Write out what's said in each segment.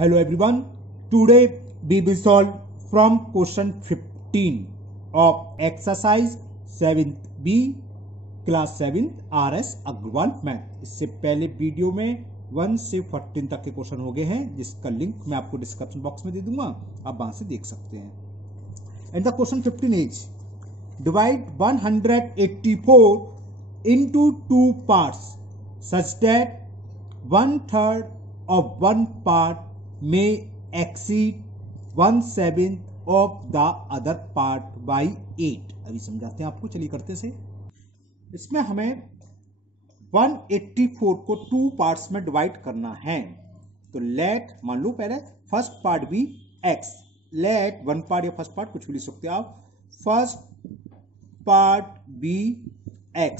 Hello everyone. Today we will solve from question 15 of exercise 7th B class 7th RS Agarwal math. इससे पहले video में 1 से 14 तक के क्वेश्चन हो गए हैं, जिसका लिंक मैं आपको डिस्क्रिप्शन बॉक्स में दे दूंगा, आप वहां से देख सकते हैं। And the question 15 is divide 184 into 2 parts such that 1/3 of one part may exceed 1/7 of the other part by 8। अभी समझाते हैं आपको, चलिए करते से। इसमें हमें 184 को 2 पार्ट्स में डिवाइड करना है। तो लेट मान लो पहले फर्स्ट पार्ट भी x, लेट वन पार्ट या फर्स्ट पार्ट कुछ भी लिख सकते हो आप, फर्स्ट पार्ट बी x।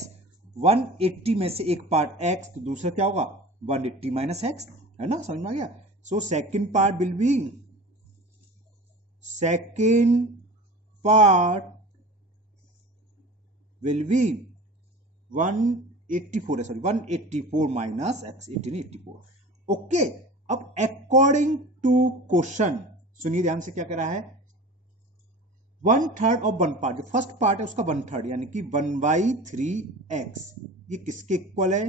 180 में से एक पार्ट x, तो दूसरा क्या होगा 180 माइनस x, है ना, समझ में आ गया। So second part will be, second part will be 184 है, सॉरी 184 माइनस x, 1884। ओके, अब अकॉर्डिंग टू क्वेश्चन सुनिए ध्यान से, क्या कह रहा है 1/3 ऑफ वन पार्ट, जो फर्स्ट पार्ट है उसका 1/3 यानी कि 1/3x, ये किसके इक्वल है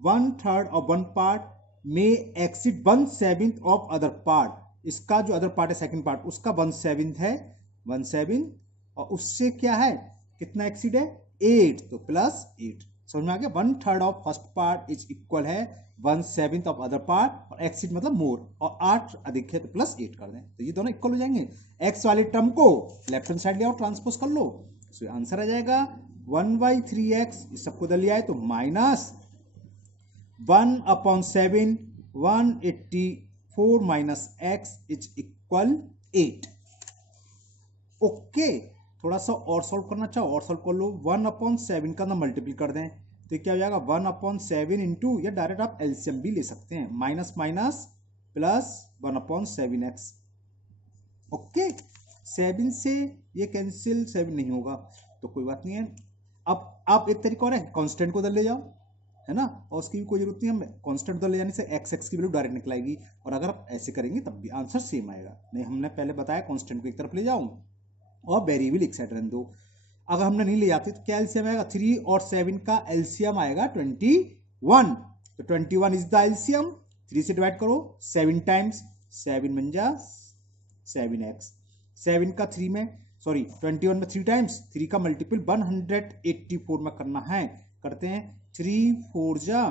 1/3 ऑफ वन पार्ट में एक्सीड 1/7 ऑफ अदर पार्ट। इसका जो अदर पार्ट है सेकंड पार्ट, उसका 1/7 है, 1/7, और उससे क्या है कितना एक्सीड है 8, तो प्लस 8। समझ में आ गया। 1/3 of first part is equal है 1/7 ऑफ अदर पार्ट, और एक्सीड मतलब मोर, और 8 अधिक है तो प्लस 8 कर दें, तो ये दोनों इक्वल हो जाएंगे। एक्स वाले टर्म को लेफ्ट हैंड साइड ले आओ, ट्रांसपोज कर लो, सो आंसर आ जाएगा 1/3x, इस सबको इधर ले आए तो minus 1/7, 184 minus x is equal 8। Okay, थोड़ा सा और सॉल्व करना चाहो और सॉल्व कर लो। 1/7 का ना मल्टीप्लाई कर दें तो क्या हो जाएगा 1/7 इंटू, या डायरेक्ट आप एलसीएम भी ले सकते हैं, minus minus plus 1/7x। Okay, 7 से ये कैंसिल, 7 नहीं होगा तो कोई बात नहीं है। अब आप एक तरीका और है, कांस्टेंट को उधर ले जाओ, है ना, और उसकी भी कोई जरूरत नहीं है, कांस्टेंट उधर ले जाने से x की वैल्यू डायरेक्ट निकलाएगी, और अगर आप ऐसे करेंगे तब भी आंसर सेम आएगा। नहीं, हमने पहले बताया कांस्टेंट को एक तरफ ले जाओ और वेरिएबल एक साइड रहने दो। अगर हमने नहीं ले जाते तो क्या एलसीएम आएगा, 3 और 7 का एलसीएम आएगा 21, तो 21 इज द एलसीएम। 3 से डिवाइड करो 7 टाइम्स, 7 बन जा 7x, 7 का 3 में, सॉरी 21 में 3 टाइम्स, 3 का मल्टीपल 184 में करना है, करते हैं 3 4 जा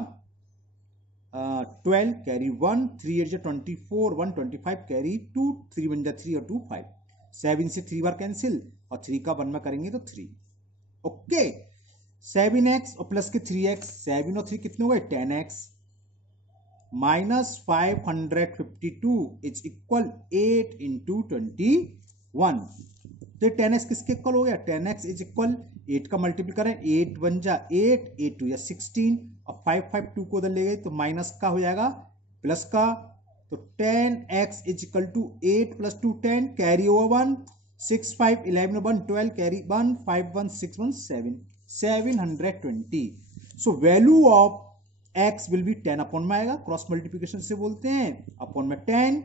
12 कैरी 1, 3 8 जा 24, 125 कैरी 2, 3 बन जा 3 और 2 5, 7 से 3 बार कैंसिल, और 3 का 1 में करेंगे तो 3। ओके, 7x और प्लस के 3x, 7 और 3 कितने हो गए 10x, minus 552 is equal 8 into 21। तो 10x किसके इक्वल हो गया, 10x इज इक्वल 8 का मल्टीपल करें, 8 1 जा 8, 8 2 या 16, और 552 को उधर ले गए तो माइनस का हो जाएगा प्लस का, तो 10x is equal to 8 plus 2 10, carry over 1, 6 5 11 1 12 carry 1, 5 1 6 1 7, 720। So value of x will be 10 upon में आएगा, क्रॉस मल्टीप्लिकेशन से बोलते हैं, अपॉन में 10,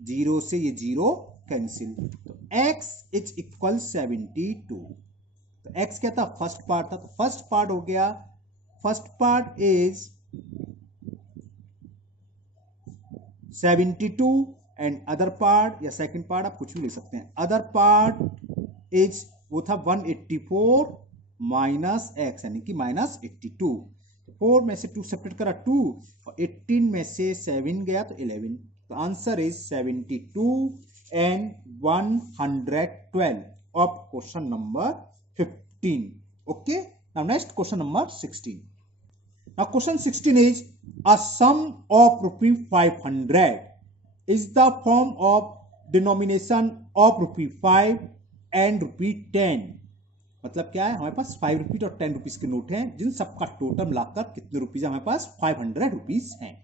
0 से ये 0 कैंसिल, तो x इज इक्वल 72। तो x क्या था, फर्स्ट पार्ट था, तो फर्स्ट पार्ट हो गया, first part is 72 and other part या सेकंड पार्ट आप कुछ भी ले सकते हैं, अदर पार्ट इज वो था 184 माइनस x यानी कि माइनस 82। 4 में से 2 सेपरेट करा 2, और 18 में से 7 गया तो 11, तो answer is 72 and 112 of question number 15। Okay, now next question number 16। Now question 16 is a sum of ₹500 is the form of denomination of ₹5 and ₹10। मतलब क्या है, हमारे पास 5 रुपीज और 10 रुपीज के नोट हैं, जिन सबका टोटल मिलाकर कितने रुपीज हमारे पास 500 रुपीज हैं।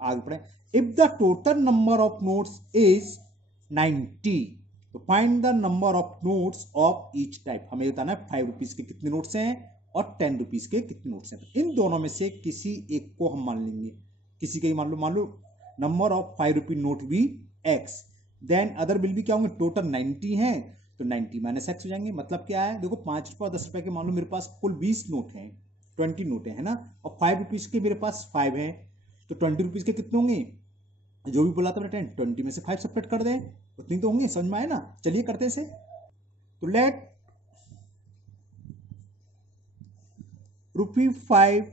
आगे पढ़े, if the total number of notes is 90, तो find the number of notes of each type. हमें बताना है 5 रुपीज के कितने नोट्स हैं और 10 रुपीज के कितने नोट्स हैं। इन दोनों में से किसी एक को हम मान लेंगे, किसी का ही मान लो नंबर ऑफ 5 रुपी नोट भी x, देन अदर बिल भी क्या होंगे, टोटल 90 है तो 90 माइनस एक्स हो जाएंगे। मतलब क्या है, देखो 5 रुपये और 10 रुपए के मान लो मेरे पास कुल 20 नोट हैं, 20 नोट है ना, और 5 रुपीज के मेरे पास 5 है, तो 20 रुपीज के कितने होंगे, जो भी बोला था बेटा 20 में से 5 सेपरेट कर दें, उतनी तो होंगे, समझ में आए ना। चलिए करते हैं इसे। तो let rupee 5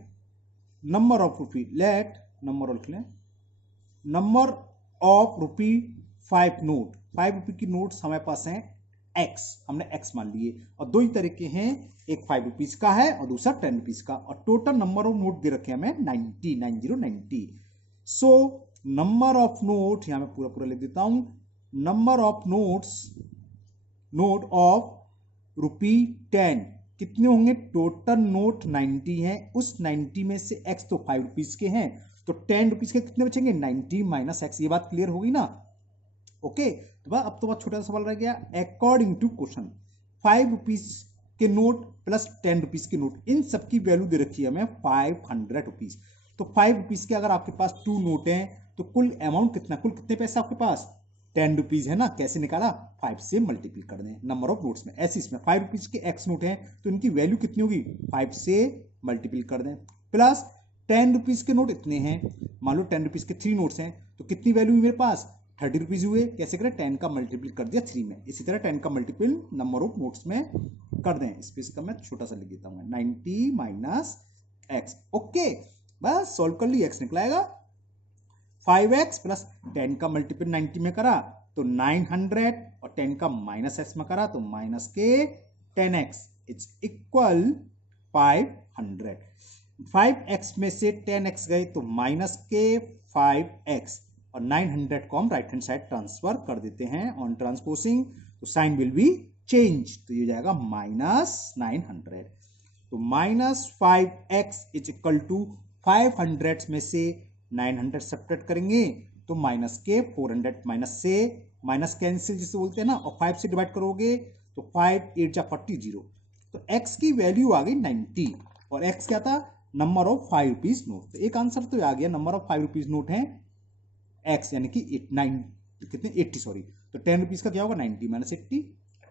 number of rupee, let number लिख लें, number of rupee 5 note, 5 rupee की नोट्स हमारे पास हैं x, हमने x मान लिए, और दो ही तरीके हैं, एक 5 रुपीज का है और दूसरा 10 रुपीज का, और टोटल नंबर ऑफ नोट दे रखे हैं हमें 90। सो नंबर ऑफ नोट यहां मैं पूरा पूरा लिख देता हूं, number of notes, note of rupee 10 कितने होंगे, टोटल नोट 90 है, उस 90 में से x तो 5 रुपीज के हैं, तो 10 रुपीज के कितने बचेंगे, 90 माइनस एक्स। ये बात क्लियर होगी ना। ओके, तो अब तो बहुत छोटा सा सवाल रह गया, अकॉर्डिंग टू क्वेश्चन 5 रुपीज के नोट प्लस 10 रुपीज के नोट, इन सबकी वैल्यू दे रखी है हमें 500 रुपीज। तो 5 रुपीज के अगर आपके पास 2 नोट हैं तो कुल अमाउंट कितना, कुल कितने पैसे आपके पास, 10 रुपीज है ना। कैसे निकाला, 5 से मल्टीप्लाई कर दें नंबर ऑफ नोट्स में। ऐसे इसमें 5 रुपीज के x नोट हैं तो इनकी वैल्यू कितनी होगी, 5 से मल्टीप्लाई कर दें, प्लस 10 रुपीज के नोट इतने हैं, मान लो 10 रुपीज के 3 नोट्स हैं, तो कितनी वैल्यू हुई मेरे पास, 30 रुपीज हुए। कैसे करें, 10 का मल्टीप्लाई कर दिया 3 में, इसी तरह 10 का मल्टीपल नंबर ऑफ नोट्स में कर दें। स्पेस का मैं छोटा सा लिख देता हूं, 90 माइनस एक्स। ओके, बस सॉल्व कर ली, एक्स निकलाएगा 5x प्लस 10 का मल्टीपल 90 में करा तो 900, और 10 का माइनस एक्स में करा तो माइनस के 10x इज इक्वल 500। 5x में से 10x गए तो माइनस के 5x, और 900 को हम राइट हैंड साइड ट्रांसफर कर देते हैं ऑन ट्रांसपोजिंग, तो साइन विल बी चेंज, तो ये जाएगा माइनस 900। तो minus 5x is equal to 500 में से 900 सब्ट्रैक्ट करेंगे तो माइनस के 400, माइनस से माइनस कैंसिल जिसे बोलते हैं ना, और 5 से डिवाइड करोगे तो 5 8 जा 40 0, तो x की वैल्यू आ गई 90, और x क्या था, नंबर ऑफ 5 रुपीज नोट। तो एक आंसर तो आ गया, नंबर ऑफ 5 रुपीज नोट है x, यानी कि 80 सॉरी, तो 10 रुपीज का क्या होगा, 90 माइनस 80,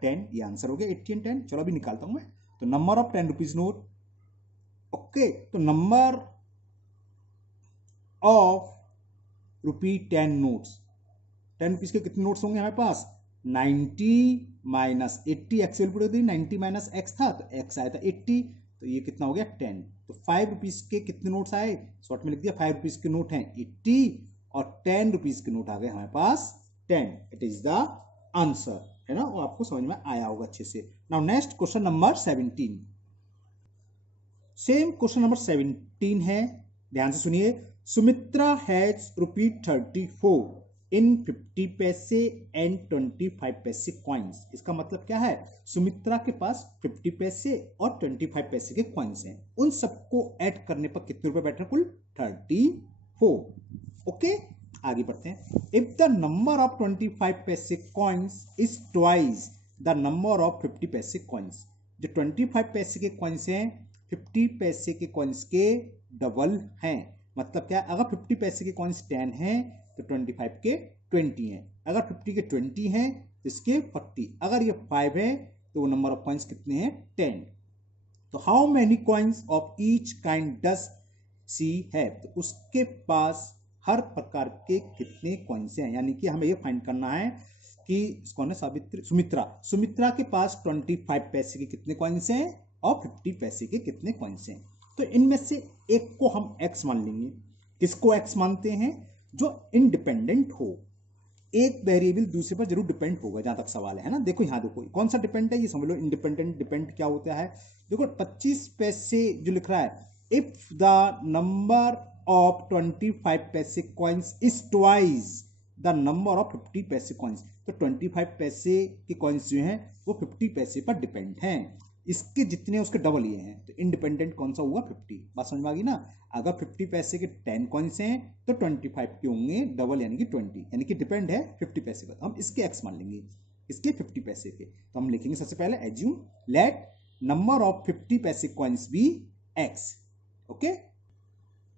10, ये आंसर हो गया 80 एंड 10। चलो अभी निकालता हूं मैं, तो number of 10 rupees note. Okay, तो number of rupee 10 notes, 10 rupees के कितने नोट्स होंगे हमारे पास, 90 माइनस 80, एक्स वैल्यू दी 90 माइनस एक्स था तो एक्स आया था 80, तो ये कितना हो गया 10। तो 5 रुपीज के कितने नोट्स आए, शॉर्ट में लिख दिया 5 रुपीज के नोट हैं 80, और 10 रुपीज के नोट आ गए हमारे पास 10। इट इज द आंसर, है ना, वो आपको समझ में आया होगा अच्छे से। Now next question number 17, same question number 17 है, ध्यान से सुनिए। सुमित्रा हैज ₹34 इन 50 पैसे एंड 25 पैसे कॉइन्स। इसका मतलब क्या है, सुमित्रा के पास 50 पैसे और 25 पैसे के कॉइन्स हैं, उन सबको ऐड करने पर कितने रुपए बैठ रहे, कुल 34। ओके, आगे बढ़ते हैं। If the number of 25 paise coins is twice the number of 50 paise coins, जो 25 पैसे के कॉइन्स हैं 50 पैसे के कॉइन्स के डबल हैं। मतलब क्या है, अगर 50 पैसे के कॉइन्स 10 हैं तो 25 के 20 हैं, अगर 50 के 20 हैं तो इसके 40, अगर ये 5 है तो वो नंबर ऑफ कॉइन्स कितने हैं 10। तो how many coins of each kind does she है, तो उसके पास हर प्रकार के कितने कॉइन्स हैं, यानी कि हमें ये फाइंड करना है कि कौन है, सुमित्रा के पास 25 पैसे के कितने कॉइन्स हैं और 50 पैसे के कितने कॉइन्स हैं। तो इनमें से एक को हम x मान लेंगे। किसको x मानते हैं, जो इंडिपेंडेंट हो, एक वेरिएबल दूसरे पर जरूर डिपेंड होगा, जहां तक सवाल है ना। देखो यहाँ देखो कौन सा डिपेंड है, ये समझ लो इंडिपेंडेंट। डिपेंड क्या होता है, देखो 25 पैसे जो लिख रहा है, if the number of 25 paise coins is twice the number of 50 paise coins, तो 25 पैसे के कॉइन्स जो हैं वो 50 पैसे पर डिपेंड हैं, इसके जितने उसके डबल ये हैं, तो इंडिपेंडेंट कौन सा हुआ 50। बात समझ में आ गई ना। अगर 50 पैसे के 10 कॉइन्स हैं तो 25 के होंगे डबल, यानी कि 20, यानी कि डिपेंड है 50 पैसे पर, हम इसके x मान लेंगे, इसके 50 पैसे के। तो हम लिखेंगे सबसे पहले assume late number of 50 paise coins be x। Okay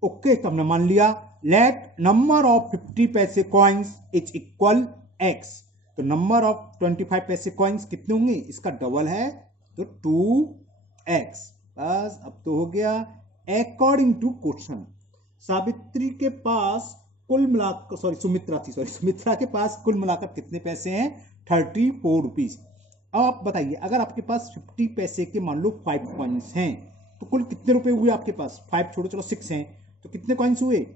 okay, तो हमने मान लिया let number of 50 paise coins is equal x. तो नंबर ऑफ 25 पैसे कॉइन्स कितने होंगे, इसका डबल है तो 2x। बस अब तो हो गया। अकॉर्डिंग टू क्वेश्चन, सावित्री के पास कुल मिलाकर सुमित्रा के पास कुल मिलाकर कितने पैसे हैं, 34 रुपीज। अब आप बताइए, अगर आपके पास 50 पैसे के मान लो 5 कॉइन्स हैं तो कुल कितने रुपए हुए आपके पास, 5 छोड़ो चलो 6 हैं, तो कितने कॉइन्स हुए,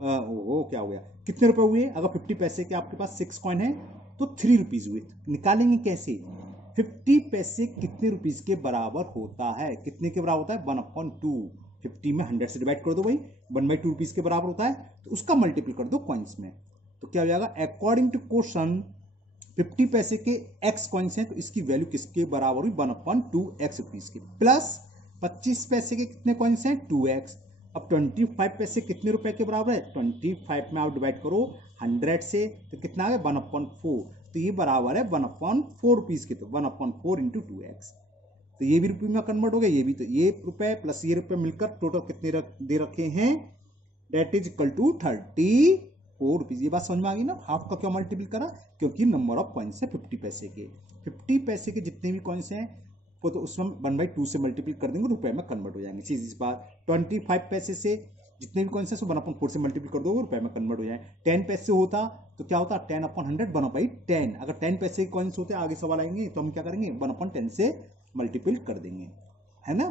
ओहो क्या हो गया, कितने रुपए हुए, अगर 50 पैसे के आपके पास 6 कॉइन है तो 3 रुपीज हुए। निकालेंगे कैसे, 50 पैसे कितने रुपीज के बराबर होता है, कितने के बराबर होता है, 1/2। 50 में 100 से डिवाइड कर दो भाई, 1/2 रुपीज के बराबर होता है, तो उसका मल्टीपल कर दो कॉइन्स में, तो क्या हो जाएगा, अकॉर्डिंग टू क्वेश्चन 50 पैसे के x कॉइन्स हैं तो इसकी वैल्यू किसके बराबर हुई, 1/2 x रुपीज के, प्लस 25 पैसे के कितने कॉइन्स हैं, 2x। अब 25 पैसे कितने रुपए के बराबर है, 25 में आप डिवाइड करो 100 से तो कितना आ गया, 1/4, तो ये बराबर है 1/4 रुपीज के, तो 1/4 इंटू 2x। तो ये भी रुपये में कन्वर्ट हो गया, ये भी, तो ये रुपए प्लस ये रुपए मिलकर टोटल कितने दे रखे हैं, that is equal to 34 rupees. ये बात समझ में आ गई ना, हाफ का क्यों मल्टीपल करा, क्योंकि नंबर ऑफ कॉइन्स है 50 पैसे के, 50 पैसे के जितने भी कॉइन्स हैं वो तो उसमें 1/2 से मल्टीपल कर देंगे, रुपए में कन्वर्ट हो जाएंगे। इस बार 25 पैसे से जितने भी कॉइन्स हैं 1/4 से मल्टीपल कर दो, रुपए में कन्वर्ट हो जाए। 10 पैसे होता तो क्या होता, 10/100 1/10। अगर 10 पैसे के कॉइन्स होते, आगे सवाल आएंगे तो हम क्या करेंगे, 1/10 से मल्टीपल कर देंगे, है ना।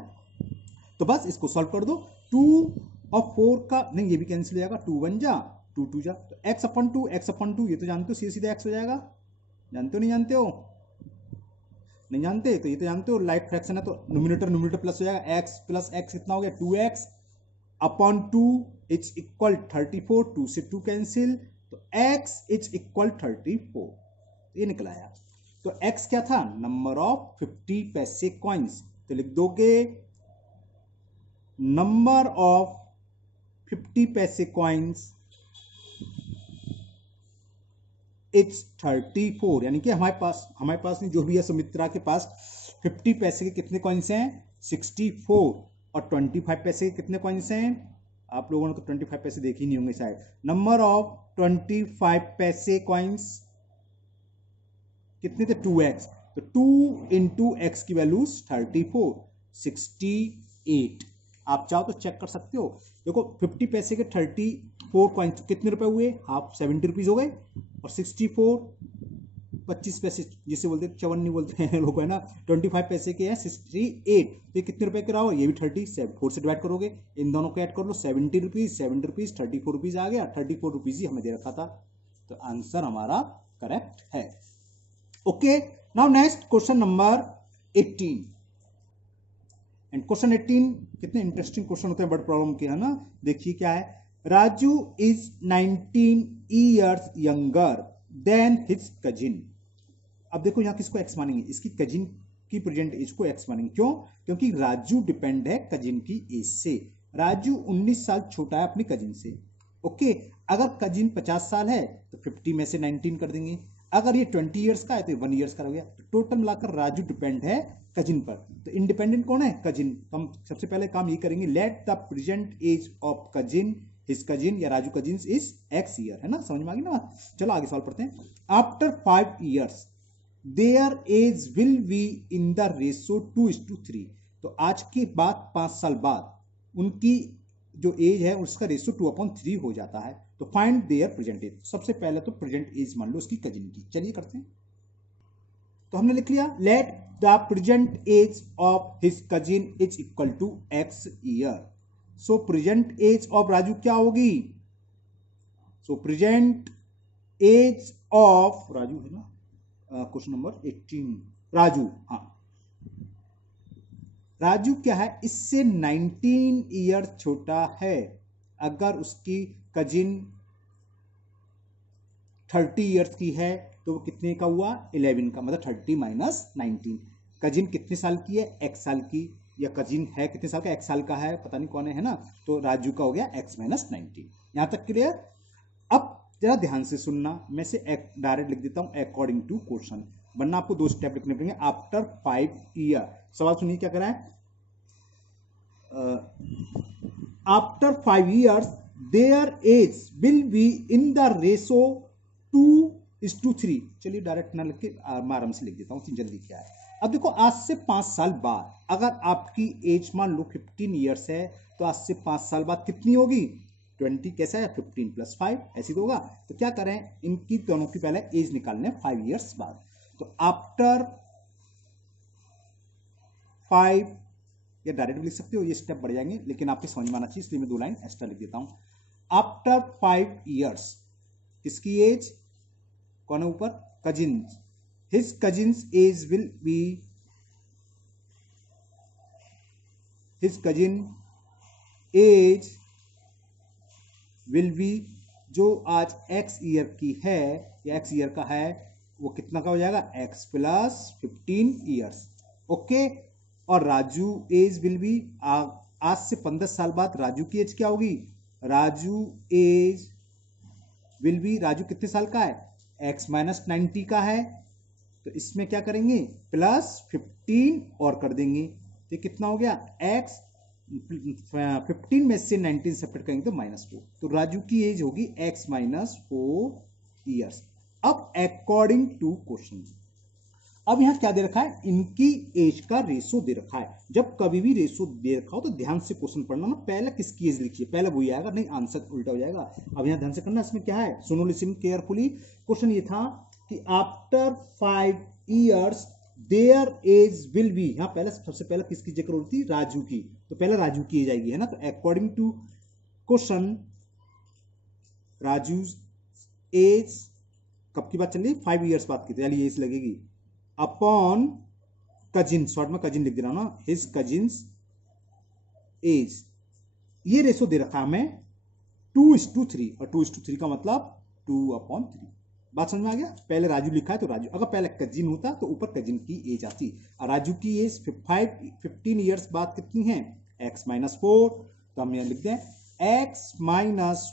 तो बस इसको सॉल्व कर दो, 2 और 4 का नहीं, ये भी कैंसिल हो जाएगा, 2 1 जा 2 2 जा, तो x/2 ये तो जानते हो, सीधे सीधे x हो जाएगा, जानते हो नहीं जानते हो, नहीं जानते तो ये तो जानते हो, लाइक फ्रैक्शन है तो न्यूमरेटर प्लस हो जाएगा, x प्लस x कितना हो गया, 2x/2 इज इक्वल 34, 2 से 2 कैंसिल, तो x इज इक्वल 34, ये निकल आया। तो x क्या था, नंबर ऑफ 50 पैसे कॉइन्स, तो लिख दोगे number of 50 paise coins it's 34, यानी कि हमारे पास नहीं, जो भी है सुमित्रा के पास 50 पैसे के कितने कॉइन्स हैं, 64, और 25 पैसे के कितने कॉइन्स हैं, आप लोगों ने तो 25 पैसे देखे ही नहीं होंगे शायद। नंबर ऑफ 25 पैसे कॉइन्स कितने थे, 2x, तो 2 इंटू एक्स की वैल्यू 34, 68। आप चाहो तो चेक कर सकते हो, देखो 50 पैसे के 34 कॉइन्स कितने रुपए हुए, हाफ 70 रुपीज हो गए, और 64 25 पैसे जिसे बोलते हैं, चवन नहीं बोलते हैं लोग, है ना, 25 पैसे के हैं 68, तो ये कितने रुपए के रहा, ये भी 34 से डिवाइड करोगे, इन दोनों को ऐड कर लो, 70 रुपीज 34 रुपीज आ गया, 34 रुपीज ही हमें दे रखा था, तो आंसर हमारा करेक्ट है। Okay, now next question number 18, and question 18 कितने इंटरेस्टिंग क्वेश्चन होते हैं, बड़ प्रॉब्लम के, है ना। देखिए क्या है, Raju is 19 years younger than his cousin. अब देखो यहां किसको एक्स मानेंगे, इसकी कजिन की प्रेजेंट एज को एक्स मानेंगे, क्यों, क्योंकि राजू डिपेंड है कजिन की एज से, राजू 19 साल छोटा है अपनी कजिन से। ओके, अगर कजिन 50 साल है तो 50 में से 19 कर देंगे, अगर ये 20 ईयर्स का है तो 1 ईयर्स का हो गया, तो टोटल मिलाकर राजू डिपेंड है कजिन पर, तो इंडिपेंडेंट कौन है, कजिन। तो हम सबसे पहले काम ये करेंगे, let the present age of cousin, his cousin या Raju cousins is x year, है ना, समझ में आ गई ना। चलो आगे सवाल पढ़ते हैं। After 5 years their age will be in the ratio 2:3, तो आज के बाद 5 साल बाद उनकी जो एज है उसका रेशो 2/3 हो जाता है, तो फाइंड देयर प्रेजेंट एज। सबसे पहले तो प्रेजेंट एज मान लो उसकी कजिन की, चलिए करते हैं। तो हमने लिख लिया, let the present age of his cousin is equal to x year, so present age of Raju क्या होगी, so present age of Raju है ना, क्वेश्चन नंबर 18, राजू, हाँ राजू क्या है, इससे 19 ईयर छोटा है, अगर उसकी कजिन 30 ईयर्स की है तो वो कितने का हुआ, 11 का, मतलब 30 माइनस 19। कजिन कितने साल की है, x साल की, या कजिन है कितने साल का, x साल का है, पता नहीं कौन है ना, तो राजू का हो गया x माइनस 19। यहां तक क्लियर। अब जरा ध्यान से सुनना, मैं से डायरेक्ट लिख देता हूं अकॉर्डिंग टू क्वेश्चन, वरना आपको 2 स्टेप लिखने पड़ेंगे। आफ्टर 5 ईयर, सवाल सुनिए क्या करा है, after 5 years their age will be in the ratio 2:3। चलिए डायरेक्ट ना लिख के आराम से लिख देता हूं, जल्दी क्या है। अब देखो आज से 5 साल बाद अगर आपकी एज मान लो 15 ईयर्स है तो आज से 5 साल बाद कितनी होगी? 20 कैसा है? 15 + 5 ऐसी तो होगा। तो क्या करें, इनकी दोनों की पहले एज निकालने 5 ईयर्स बाद। तो आफ्टर 5, या डायरेक्ट लिख सकते हो, ये स्टेप बढ़ जाएंगे लेकिन आपके समझ में आना चाहिए इसलिए मैं 2 लाइन एक्स्ट्रा लिख देता हूं। आफ्टर 5 years किसकी एज? कौन है ऊपर? Cousin. His cousin's age will be, his cousin age will be, जो आज x ईयर की है या x ईयर का है वो कितना का हो जाएगा? x + 15 years. ओके। और राजू एज विल बी, आज से 15 साल बाद राजू की एज क्या होगी? Raju age will be, Raju कितने साल का है? x - 90 का है, तो इसमें क्या करेंगे? +15 और कर देंगे, तो कितना हो गया? x 15 में से 19 सेपरेट करेंगे तो -4, तो राजू की एज होगी x - 4 ईयर्स। अब अकॉर्डिंग टू क्वेश्चन, अब यहां क्या दे रखा है? इनकी एज का रेशो दे रखा है। जब कभी भी रेशो दे रखा हो तो ध्यान से क्वेश्चन पढ़ना ना, पहले किसकी एज लिखिए, पहले वही आएगा, नहीं आंसर उल्टा हो जाएगा। अब यहां ध्यान से करना, इसमें क्या है? सुनो, लिसन केयरफुली। क्वेश्चन ये था कि after 5 years their age will be, यहां पहले सबसे पहले किसकी जिक्र होती है? राजू की, तो पहले राजू की एज आएगी, है ना। तो according to question Raju age कब की बात चल रही है? 5 years बाद की, तो एज लगेगी अपॉन कजिन, शॉर्ट में कजिन लिख दे रहा हूं ना, हिज कजिन्स एज। ये रेशो दे रखा है हमें 2:3, और 2:3 का मतलब 2/3। बात समझ में आ गया? पहले राजू लिखा है तो राजू, अगर पहले कजिन होता तो ऊपर कजिन की एज आती। और राजू की एज 15 ईयर्स बाद कितनी है? x - 4, तो हम यहां लिख दें x -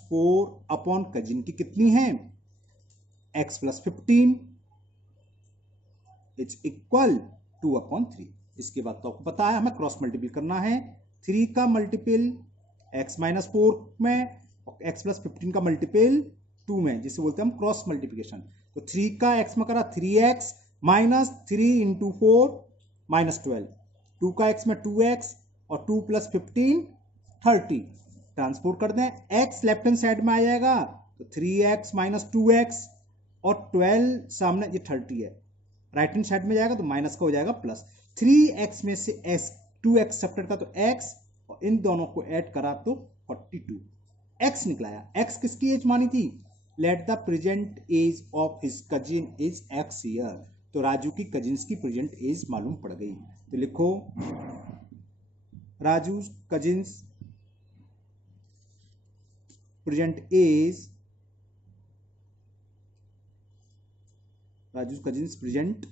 4 अपॉन कजिन की कितनी है? x + 15 is equal 2/3। इसके बाद तो आपको पता है हमें क्रॉस मल्टीपल करना है। 3 का मल्टीपल x - 4 में और x + 15 का मल्टीपल 2 में, जिसे बोलते हैं हम क्रॉस मल्टीप्लिकेशन। तो 3 का x में करा 3x - 3 × 4 -12, 2 का x में 2x और 2 + 15 30। ट्रांसपोर्ट कर दें, x लेफ्ट हैंड साइड में आ जाएगा तो 3x - 2x और 12 सामने, ये 30 है, राइट हैंड साइड में जाएगा तो माइनस का हो जाएगा प्लस। 3x में से 2x सब्ट्रैक्ट का तो x, और इन दोनों को ऐड करा तो 42 x निकलाया। x किसकी एज मानी थी? Let the present age of his cousin is x year, तो राजू की कजिन्स की प्रेजेंट एज मालूम पड़ गई। तो लिखो Raju cousin's present age, Raju cousin's present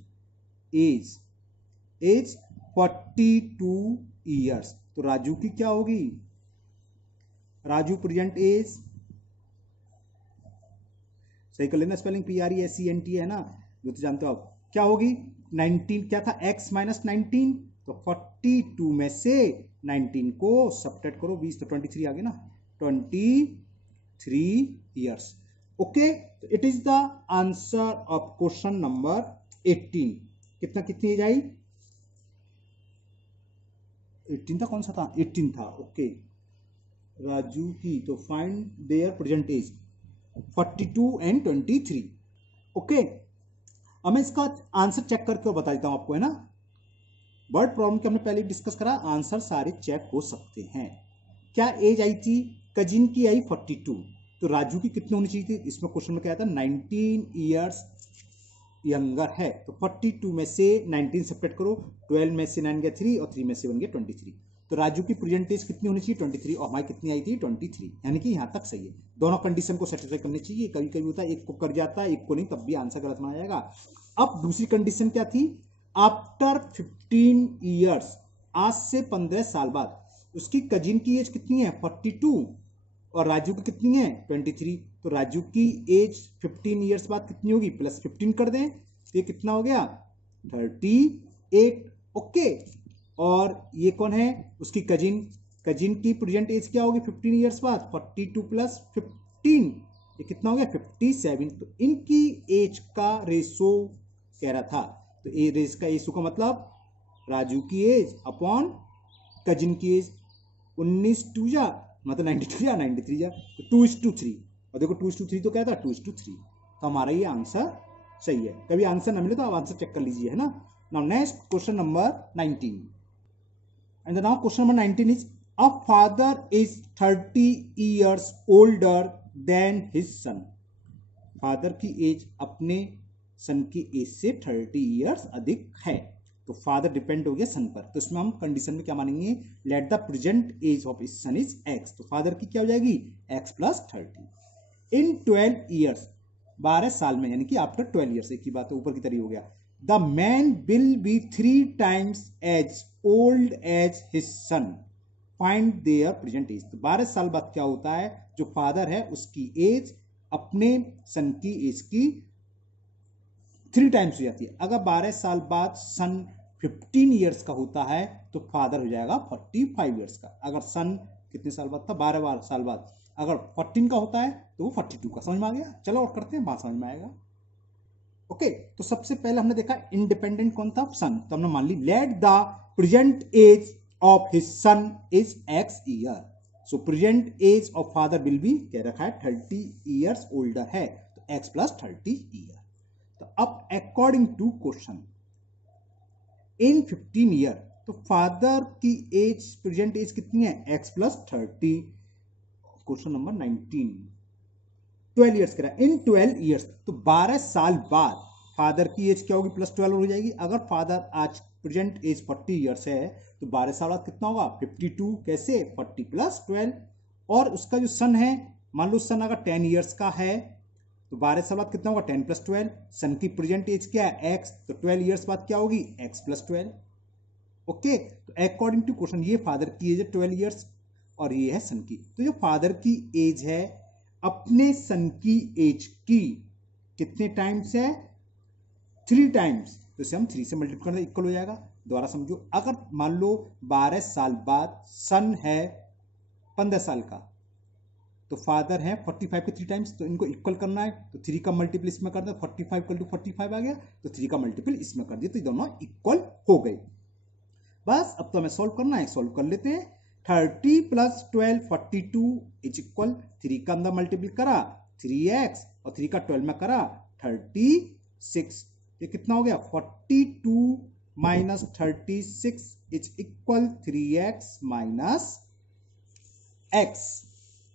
age 42 years. तो राजू की क्या होगी? राजू प्रेजेंट एज, सही कर लेना स्पेलिंग, PRESENT है ना, वो तो जानते हो आप। क्या होगी? 19 क्या था? x - 19, तो 42 में से 19 को सब्ट्रैक्ट करो, 20 तो 23 आ गया ना, 23 ईयर्स। ओके, तो it is the answer of question number 18। कितनी एज आई? 18 था, कौन सा था? 18 था। ओके, राजू की, तो find their present age 42 and 23। Okay, अब मैं इसका आंसर चेक करके बता देता हूं आपको, है ना। वर्ड प्रॉब्लम के हमने पहले डिस्कस करा, आंसर सारे चेक हो सकते हैं। क्या एज आई थी? कजिन की आई 42, तो राजू की कितनी होनी चाहिए थी? इसमें क्वेश्चन में क्या था? 19 ईयर्स यंगर है, तो 42 में से 19 सेपरेट करो, 12 में से 9 गया 3 और 3 में से 1 गया 23। तो राजू की प्रेजेंट एज कितनी होनी चाहिए? 23, और हमारी कितनी आई थी? 23, यानी कि यहां तक सही है। दोनों कंडीशन को सेटिस्फाई करनी चाहिए, कभी कभी होता है एक को कर जाता है एक को नहीं, तब भी आंसर गलत माना जाएगा। अब दूसरी कंडीशन क्या थी? आफ्टर 15 ईयर्स, आज से 15 साल बाद उसकी कजिन की एज कितनी है? 42, और राजू की कितनी है? 23। तो राजू की एज 15 ईयर्स बाद कितनी होगी? +15 कर दें, तो ये कितना हो गया? 38। ओके, और ये कौन है? उसकी कजिन कजिन की प्रेजेंट एज क्या होगी 15 ईयर्स बाद, 42 प्लस 15 ये कितना हो गया 57। तो इनकी एज का रेशो कह रहा था, तो ए रेस का रेशो का मतलब राजू की एज अपॉन कजिन की एज, 19 टू जा मतलब 92 या 93 जा, तो 2:3। और देखो 2:3 तो क्या था 2:3, तो हमारा ये आंसर सही है। कभी आंसर ना मिले तो आप आंसर चेक कर लीजिए, है ना। Now next question number 19, and now question number 19 is a father is 30 years older than his son. Father की एज अपने सन की एज से 30 ईयर्स अधिक है, तो फादर डिपेंड हो गया सन पर, तो इसमें हम कंडीशन में क्या मानेंगे, let the present age of his son is x, तो फादर की क्या हो जाएगी एक्स प्लस 30 इन 12 ईयर्स, 12 साल में, यानी कि आफ्टर 12 ईयर्स, एक ही बात है ऊपर की तरह हो गया। The man will be 3 times as old as his son, find their present age. तो 12 साल बाद क्या होता है, जो फादर है उसकी एज अपने सन की एज की 3 टाइम्स हो जाती है। अगर 12 साल बाद सन 15 ईयर्स का होता है तो फादर हो जाएगा 45 ईयर्स का। अगर सन कितने साल बाद था, 12 साल बाद, अगर 14 का होता है तो वो 42 का। समझ में आ गया, चलो और करते हैं, बात समझ में आएगा। ओके, तो सबसे पहले हमने देखा इंडिपेंडेंट कौन था, सन, तो हमने मान ली let the present age of his son is X year, so present age of father will be क्या रखा है 30 ईयर्स ओल्डर है, तो एक्स प्लस 30 ईयर। तो अब according to question in 15 year, तो फादर की एज प्रेजेंट एज कितनी है x plus 30, question number 19 12 years करा इन 12 ईयर्स, तो 12 साल बाद फादर की एज क्या होगी प्लस 12 हो जाएगी। अगर फादर आज प्रेजेंट एज 40 ईयर्स है तो 12 साल बाद कितना होगा 52, कैसे 40 प्लस 12, और उसका जो सन है, मान लो सन अगर 10 ईयर्स का है तो 12 साल बाद कितना होगा 10 प्लस 12, सन की प्रेजेंट एज क्या है एक्स, तो 12 ईयर्स बाद क्या होगी एक्स प्लस 12। ओके, तो अकॉर्डिंग टू क्वेश्चन ये फादर की एज है 12 ईयर्स और ये है सन की, तो जो फादर की एज है अपने सन की एज की कितने टाइम्स है 3 टाइम्स, तो इसे हम 3 से मल्टीप्लाई करना इक्वल हो जाएगा। दोबारा समझो, अगर मान लो 12 साल बाद सन है 15 साल का, तो फादर है 45 के 3 टाइम्स, तो इनको इक्वल करना है, तो 3 का मल्टीपल इसमें कर दो, 45 इक्वल टू 45 आ गया, तो 3 का मल्टीपल इसमें कर दिया, तो ये दोनों इक्वल हो गए। बस अब तो हमें सॉल्व करना है, सॉल्व कर लेते हैं। 30 प्लस 12 42 इज इक्वल, 3 का अंदर मल्टीपल करा 3x और 3 का 12 में करा 36, ये कितना हो गया 42 minus 36 is equal 3x minus x।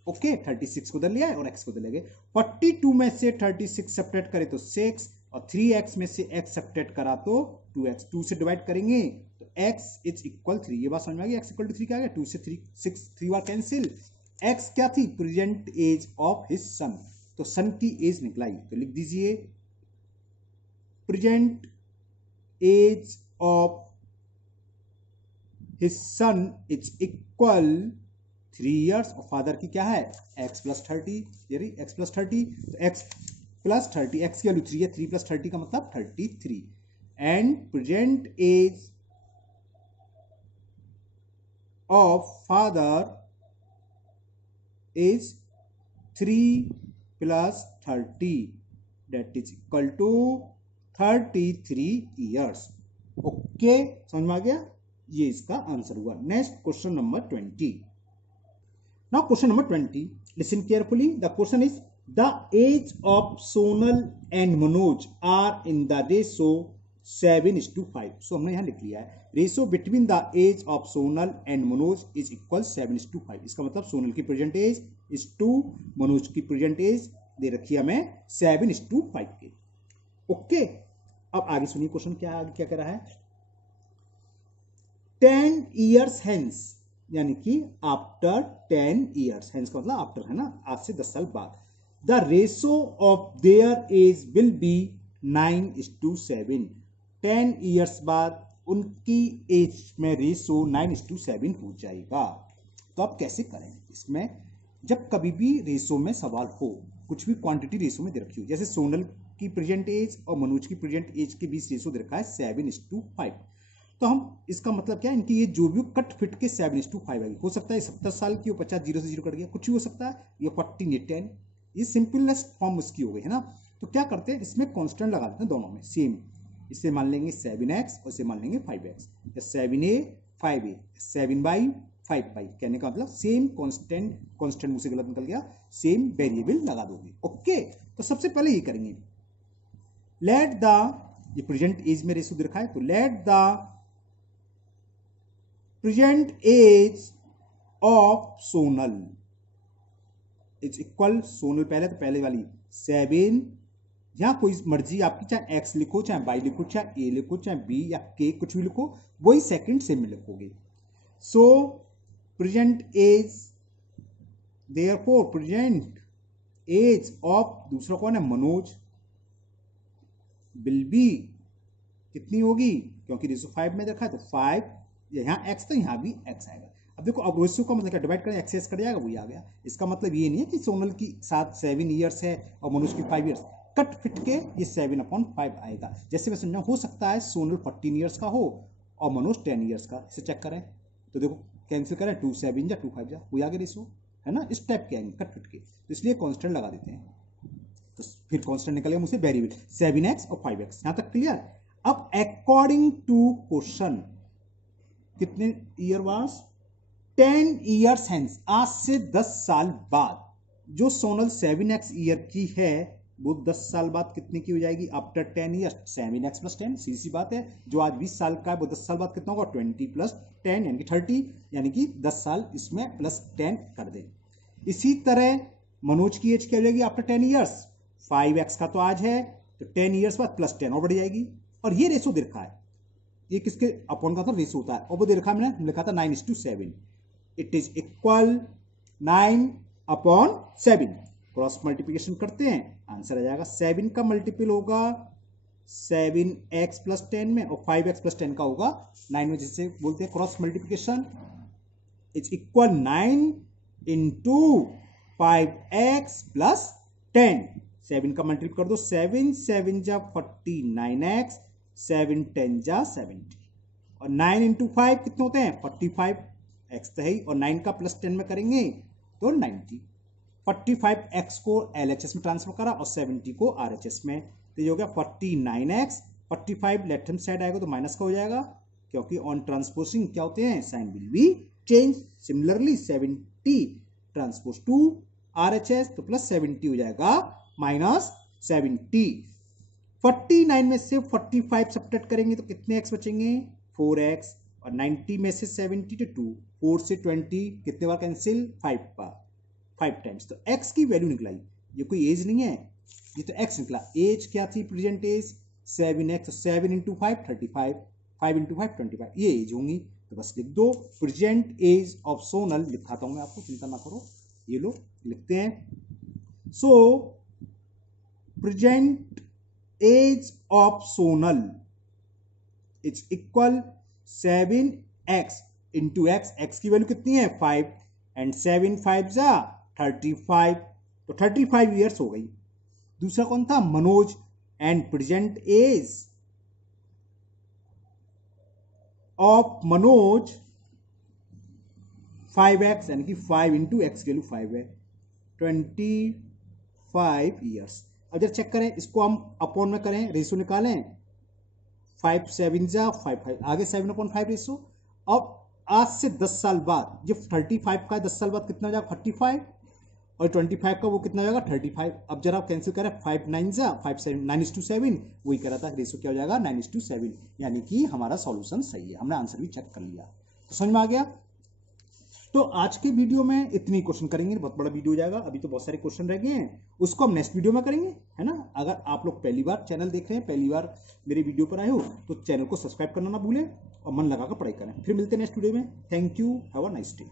Okay, 36 को उधर लिया है और x को उधर ले गए। 42 में से 36 सब्ट्रैक्ट करे तो 6 और 3x में से x सब्ट्रैक्ट करा तो 2x, 2 से डिवाइड करेंगे तो x इज इक्वल 3, ये बात समझ में आ गई, x इक्वल टू 3 क्या आ गया 2 से 3 6 3 बार कैंसिल, x क्या थी present age of his son, तो सन की एज निकलाई, तो लिख दीजिए present age of his son is equal 3 years, और फादर की क्या है x प्लस 30, ये रही x प्लस 30, तो x प्लस 30, x की वैल्यू 3 है, 3 प्लस 30 का मतलब 33, and present age of father is 3 plus 30 that is equal to 33 years. Okay, समझ में आ गया, ये इसका आंसर हुआ। Next question number 20। Now question number 20, listen carefully. The question is the age of Sonal and Manoj are in the ratio 7:5. So हमने यहाँ लिख लिया है ratio between the age of Sonal and Manoj is equal 7:5। इसका मतलब सोनल की present as is 2, Manoj की present as they रखी है हमें 7:5 के। ओके, अब आगे सुनिए क्वेश्चन क्या कह रहा है, 10 ईयर्स हेंस, यानी कि आफ्टर 10 ईयर्स, हेंस का मतलब आफ्टर है ना, आज से 10 साल बाद, the ratio of their age will be 9:7। 10 years बाद उनकी एज में रेशो 9:7 हो जाएगा। तो आप कैसे करें इसमें, जब कभी भी रेशो में सवाल हो, कुछ भी क्वांटिटी रेशो में दे रखी हो, जैसे सोनल की प्रेजेंट एज और मनोज की प्रेजेंट एज के बीच रेशो दे रखा है 7:5, तो हम इसका मतलब क्या है, इनकी ये जो भी कट फिट के 7:5 आएगी। हो सकता है 70 साल की हो, 50 0 से 0 कट गया, कुछ भी हो सकता है। ये 14 ये 10, ये सिंपलेस्ट फॉर्म उसकी हो गई है ना। तो क्या करते हैं, इसमें कांस्टेंट लगा देते हैं दोनों में सेम। इसे मान लेंगे 7x और इसे मान लेंगे 5x। 7a 5a 7/5 कहने का मतलब सेम कांस्टेंट मुझसे गलत निकल गया, सेम वेरिएबल लगा दोगे। ओके, तो सबसे पहले ये करेंगे, लेट द, ये प्रेजेंट एज में रेशो दे रखा है, तो let the present age of Sonal is equal, Sonal पहले तो पहले वाली 7, यहां कोई मर्जी आपकी, चाहे एक्स लिखो, चाहे वाई लिखो, चाहे ए लिखो, चाहे बी या के, कुछ भी लिखो, वही सेकंड सेम में लिखोगे। So present age, therefore present age of, दूसरा कौन है, मनोज, विल बी कितनी होगी, क्योंकि रेशो 5 में देखा है तो 5, यहां एक्स तो यहां भी एक्स आएगा। अब देखो, अब रेशो का मतलब क्या, डिवाइड करें एक्स कट जाएगा, वही आ गया। इसका मतलब ये नहीं है कि सोनल की साथ 7 ईयर्स है और मनोज की 5 ईयर्स, कट फिट के ये 7/5 आएगा। जैसे मैं समझा, हो सकता है सोनल 14 ईयर्स का हो और मनोज 10 ईयर्स का। इसे चेक करें तो देखो, कैंसिल करें, 2 7 जा 2 5 जा, वही आगे रेशो है ना, इस टाइप के आएंगे कट फिट के, तो इसलिए कांस्टेंट लगा देते हैं। तो फिर कांस्टेंट निकलेगा मुझसे वेरिएबल 7x और 5x। यहां तक क्लियर। अब अकॉर्डिंग टू क्वेश्चन, कितने ईयर वाज, 10 ईयर्स हेंस, आज से 10 साल बाद, जो सोनल 7x ईयर की है वो 10 साल बाद कितने की हो जाएगी, आफ्टर 10 ईयर्स 7x + 10, सीधी सी बात है। जो आज 20 साल का है वो 10 साल बाद कितना होगा, 20 + 10 यानी कि 30, यानी कि 10 साल इसमें +10 कर दे। इसी तरह मनोज की एज क्या हो जाएगी आफ्टर 10 ईयर्स, 5x का तो आज है, तो 10 ईयर्स बाद +10 और बढ़ जाएगी। और ये रेशो दे रखा है, ये किसके अपॉन का था, रेशो होता है, और वो दे रखा है, मैंने लिखा था 9:7, it is equal 9/7। Cross multiplication करते हैं, आंसर आ जाएगा 7 का मल्टीपल होगा 7x + 10 में, और 5x + 10 का होगा 9 में, जिसे बोलते हैं cross multiplication. Is equal 9 × 5x + 10, 7 का मल्टीपल कर दो, 7 7 जा 49x, 7 10 जा 70, और 9 × 5 कितने होते हैं, 45, x तो है ही, और 9 का +10 में करेंगे तो 90। 45x को LHS में ट्रांसफर करा और 70 को RHS में, तो ये हो गया 49x, 45 लेफ्ट हैंड साइड आएगा तो माइनस का हो जाएगा, क्योंकि ऑन ट्रांसपोजिंग क्या होते हैं, sign will be change. Similarly 70 transpose to RHS तो +70 हो जाएगा -70। 49 में से 45 सब्ट्रैक्ट करेंगे तो कितने x बचेंगे, 4x, और 90 में से 70 तो 2, 4 से 20 कितने बार कैंसिल, 5 बार, 5 टाइम्स। तो x की वैल्यू निकलाई, ये कोई एज नहीं है, ये तो x निकला। एज क्या थी, प्रेजेंट एज 7x, तो 7 × 5 35, 5 × 5 25, ये एज होंगी। तो बस लिख दो प्रेजेंट एज ऑफ सोनल, लिखाता हूं मैं आपको, चिंता ना करो, ये लो लिखते हैं। So present age of Sonal is equal 7x × x, x की वैल्यू कितनी है 5, एंड 7 5 जा 35, तो 35 ईयर्स हो गई। दूसरा कौन था, Manoj, and present age of Manoj 5x, यानी कि 5 × x की वैल्यू 5 है, 25 ईयर्स। अब जब चेक करें, इसको हम अपॉन में करें, रेशो निकालें, 5 7 जा 5 5, आगे 7/5 रेशो। अब आज से 10 साल बाद, जब 35 का 10 साल बाद कितना हो जाएगा 45, और 25 का वो कितना हो जाएगा 35। अब जरा आप कैंसिल करें, 5 9 जा 5 7, 9:7, वही करा था, रेशो क्या हो जाएगा 9:7, यानी कि हमारा सॉल्यूशन सही है, हमने आंसर भी चेक कर लिया। तो समझ में आ गया। तो आज के वीडियो में इतनी क्वेश्चन करेंगे, बहुत बड़ा वीडियो हो जाएगा, अभी तो बहुत सारे क्वेश्चन रह गए हैं, उसको हम नेक्स्ट वीडियो में करेंगे, है ना। अगर आप लोग पहली बार चैनल देख रहे हैं, पहली बार मेरे वीडियो पर आए हो, तो चैनल को सब्सक्राइब करना ना भूलें और मन लगाकर पढ़ाई करें। फिर मिलते हैं नेक्स्ट वीडियो में। Thank you, have a nice day.